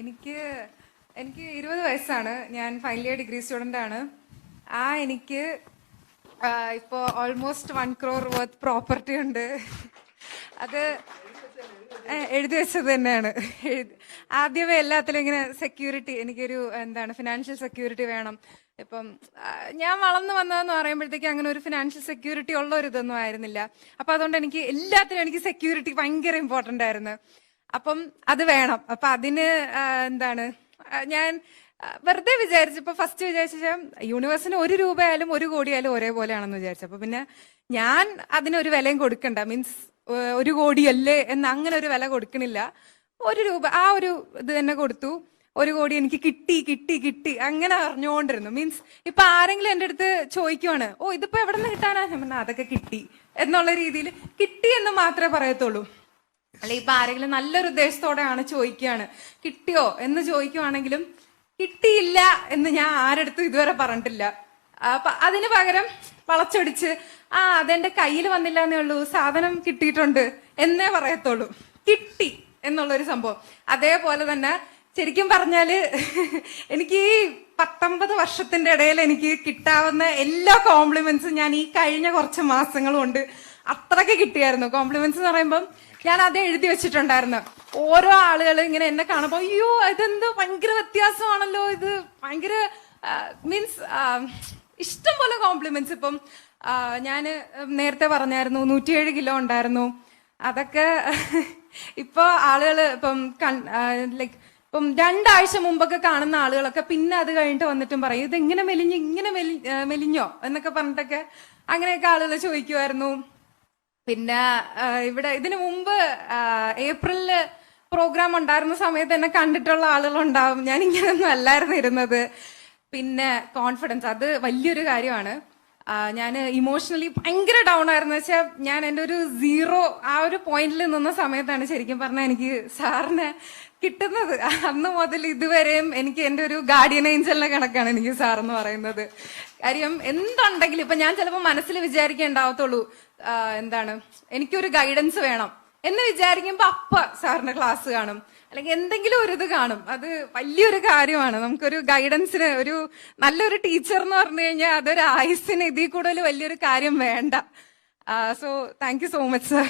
എനിക്ക് എനിക്ക് ഇരുപത് വയസ്സാണ്. ഞാൻ ഫൈനൽ ഇയർ ഡിഗ്രി സ്റ്റുഡന്റ് ആണ്. ആ എനിക്ക് ഇപ്പോൾ ഇപ്പോ almost one crore worth property ഉണ്ട്. അത് എഴുതി വെച്ചത് തന്നെയാണ്. ആദ്യമേ എല്ലാത്തിലും ഇങ്ങനെ സെക്യൂരിറ്റി എനിക്കൊരു എന്താണ് ഫിനാൻഷ്യൽ സെക്യൂരിറ്റി വേണം. ഇപ്പം ഞാൻ വളർന്നു വന്നതെന്ന് പറയുമ്പോഴത്തേക്ക് അങ്ങനെ ഒരു ഫിനാൻഷ്യൽ സെക്യൂരിറ്റി ഉള്ള ഒരു ഇതൊന്നും ആയിരുന്നില്ല. അപ്പൊ അതുകൊണ്ട് എനിക്ക് എല്ലാത്തിനും എനിക്ക് സെക്യൂരിറ്റി ഭയങ്കര ഇമ്പോർട്ടന്റ് ആയിരുന്നു. അപ്പം അത് വേണം. അപ്പൊ അതിന് എന്താണ്? ഞാൻ വെറുതെ വിചാരിച്ചപ്പോ ഫസ്റ്റ് വിചാരിച്ച യൂണിവേഴ്സിന് ഒരു രൂപയായാലും ഒരു കോടിയായാലും ഒരേപോലെയാണെന്ന് വിചാരിച്ചു. അപ്പൊ പിന്നെ ഞാൻ അതിനൊരു വിലയും കൊടുക്കണ്ട. മീൻസ് ഒരു കോടിയല്ലേ എന്ന് അങ്ങനെ ഒരു വില കൊടുക്കണില്ല. ഒരു രൂപ ആ ഒരു ഇത് തന്നെ കൊടുത്തു. ഒരു കോടി എനിക്ക് കിട്ടി കിട്ടി കിട്ടി അങ്ങനെ അറിഞ്ഞുകൊണ്ടിരുന്നു. മീൻസ് ഇപ്പൊ ആരെങ്കിലും എന്റെ അടുത്ത് ചോദിക്കുവാണ് ഓ ഇതിപ്പോ എവിടെ നിന്ന് കിട്ടാനാ അതൊക്കെ കിട്ടി. എന്നുള്ള രീതിയിൽ കിട്ടി എന്ന് മാത്രമേ പറയത്തുള്ളൂ. അല്ലെ ഇപ്പൊ ആരെങ്കിലും നല്ലൊരു ഉദ്ദേശത്തോടെയാണ് ചോദിക്കുകയാണ് കിട്ടിയോ? എന്ന് ചോദിക്കുവാണെങ്കിലും കിട്ടിയില്ല എന്ന് ഞാൻ ആരടുത്തും ഇതുവരെ പറഞ്ഞിട്ടില്ല. അപ്പൊ അതിന് പകരം വളച്ചൊടിച്ച് ആ അതെന്റെ കയ്യിൽ വന്നില്ല എന്നേ ഉള്ളൂ. സാധനം കിട്ടിയിട്ടുണ്ട്. എന്നേ പറയത്തുള്ളൂ. കിട്ടി എന്നുള്ളൊരു സംഭവം. അതേപോലെ തന്നെ ശരിക്കും പറഞ്ഞാൽ എനിക്ക് ഈ പത്തൊമ്പത് വർഷത്തിന്റെ ഇടയിൽ എനിക്ക് കിട്ടാവുന്ന എല്ലാ കോംപ്ലിമെന്റ്സും ഞാൻ ഈ കഴിഞ്ഞ കുറച്ച് മാസങ്ങൾ കൊണ്ട് അത്രയ്ക്ക് കിട്ടിയായിരുന്നു. കോംപ്ലിമെന്റ്സ് എന്ന് പറയുമ്പം ഞാൻ അത് എഴുതി വെച്ചിട്ടുണ്ടായിരുന്നു. ഓരോ ആളുകൾ ഇങ്ങനെ എന്നെ കാണുമ്പോ അയ്യോ ഇതെന്ത് ഭയങ്കര വ്യത്യാസമാണല്ലോ ഇത് ഭയങ്കര മീൻസ് ഇഷ്ടം പോലെ കോംപ്ലിമെന്റ്സ് ഇപ്പം ഞാൻ നേരത്തെ പറഞ്ഞായിരുന്നു നൂറ്റിയേഴ് കിലോ ഉണ്ടായിരുന്നു. അതൊക്കെ ഇപ്പൊ ആളുകൾ ഇപ്പം ലൈക്ക് ഇപ്പം രണ്ടാഴ്ച മുമ്പൊക്കെ കാണുന്ന ആളുകളൊക്കെ പിന്നെ അത് കഴിഞ്ഞിട്ട് വന്നിട്ടും പറയും ഇത് എങ്ങനെ മെലിഞ്ഞു ഇങ്ങനെ മെലി മെലിഞ്ഞോ? എന്നൊക്കെ പറഞ്ഞിട്ടൊക്കെ അങ്ങനെയൊക്കെ ആളുകൾ ചോദിക്കുമായിരുന്നു പിന്നെ ഇവിടെ ഇതിനു മുമ്പ് ഏപ്രിലിൽ പ്രോഗ്രാം ഉണ്ടായിരുന്ന സമയത്ത് എന്നെ കണ്ടിട്ടുള്ള ആളുകളുണ്ടാവും. ഞാൻ ഇങ്ങനെയൊന്നും അല്ലായിരുന്നു ഇരുന്നത്. പിന്നെ കോൺഫിഡൻസ് അത് വലിയൊരു കാര്യമാണ്. ഞാൻ ഇമോഷണലി ഭയങ്കര ഡൗൺ ആയിരുന്നു. വെച്ചാൽ ഞാൻ എന്റെ ഒരു സീറോ ആ ഒരു പോയിന്റിൽ നിന്ന സമയത്താണ് ശരിക്കും പറഞ്ഞാൽ എനിക്ക് സാറിനെ കിട്ടുന്നത്. അന്ന് മുതൽ ഇതുവരെയും എനിക്ക് എന്റെ ഒരു ഗാർഡിയൻ ഏഞ്ചലിനെ കണക്കാണ് എനിക്ക് സാർ എന്ന് പറയുന്നത്. കാര്യം എന്തുണ്ടെങ്കിലും ഇപ്പൊ ഞാൻ ചിലപ്പോൾ മനസ്സിൽ വിചാരിക്കേണ്ടാവത്തുള്ളൂ എന്താണ്? എനിക്കൊരു ഗൈഡൻസ് വേണം എന്ന് വിചാരിക്കുമ്പോ അപ്പ സാറിന്റെ ക്ലാസ് കാണും. അല്ലെങ്കിൽ എന്തെങ്കിലും ഒരു ഇത് കാണും. അത് വലിയൊരു കാര്യമാണ്. നമുക്കൊരു ഗൈഡൻസിന് ഒരു നല്ലൊരു ടീച്ചർ എന്ന് പറഞ്ഞു കഴിഞ്ഞാൽ അതൊരു ആയുസിന് ഇതിൽ കൂടുതൽ വലിയൊരു കാര്യം വേണ്ട. So thank so much sir